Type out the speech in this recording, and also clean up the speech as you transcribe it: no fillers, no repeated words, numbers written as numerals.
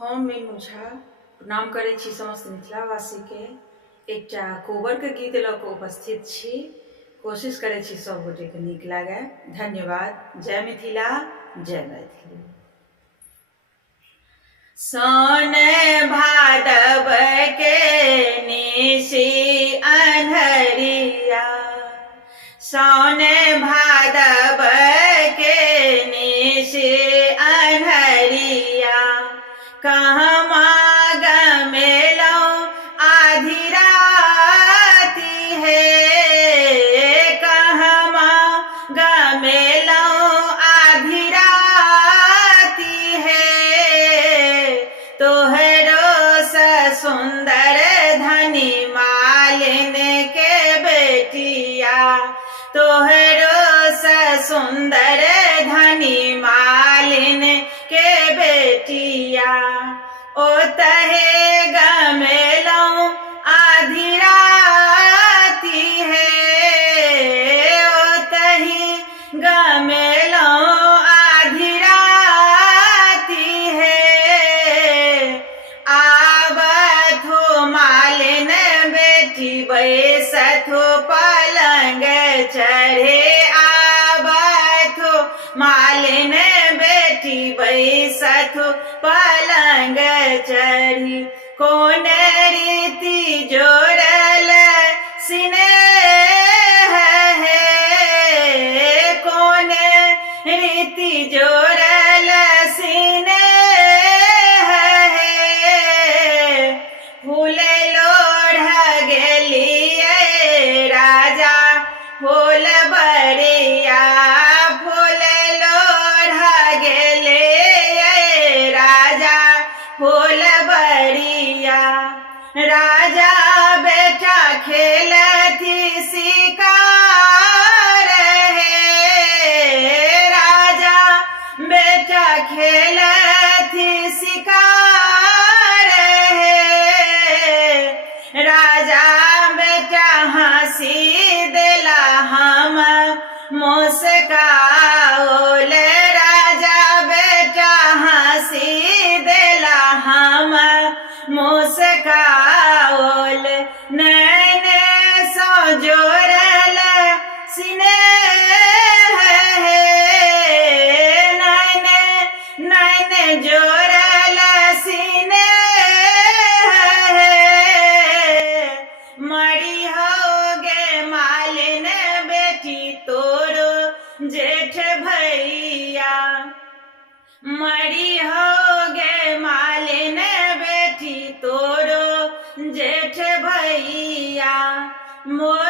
हम मीनू झा प्रणाम करै छी समस्त मिथिलावासीके। एकटा कोबरके गीत लऽ कऽ उपस्थित छी। कोशिश करै छी सब गोटेके नीक लागै। धन्यवाद। जय मिथिला, जय मैथिली। सावन भादव के निशी अन्हरिया, सावन भादव के निशी अन्हरिया, कहमा गमेलौं आधी राति है, कहमा गमेलौं आधी राति है, तोहरो स सुंदर धनी मालिन के बेटिया, तोहरो स सुंदर धनी मालिन के बेटिया, ओतहे गमेलौं आधी राति है, ओतही गमेलौं आधी राति है, आबत हो मालिन बेटी बैसत हो पलंग चढ़े, आबत हो मालिन बेटी बैसत हो पलंग चढ़ी, कौन रीति जोड़ल स्नेह है, कौन रीति जोड़ल स्नेह है, फूल लोढ़ गेलिए राजा फूल बरिया, फूल लोढ़ गेलिए राजा फूल बरिया, राजा बेटा खेलती शिकार है, राजा बेटा खेलती शिकार है, राजा बेटा हंसी दिला हम मुस्काओल, राजा बेटा हंसी दिला हम मुस्काओल, नैन सो जोड़ल स्नेह है, नैन जोड़ल स्नेह है, मरी होगे मालिन बेटी तोरो जेठ भैया, मरी होगे मालिन बेटी तोरो जेठ भैया, मोर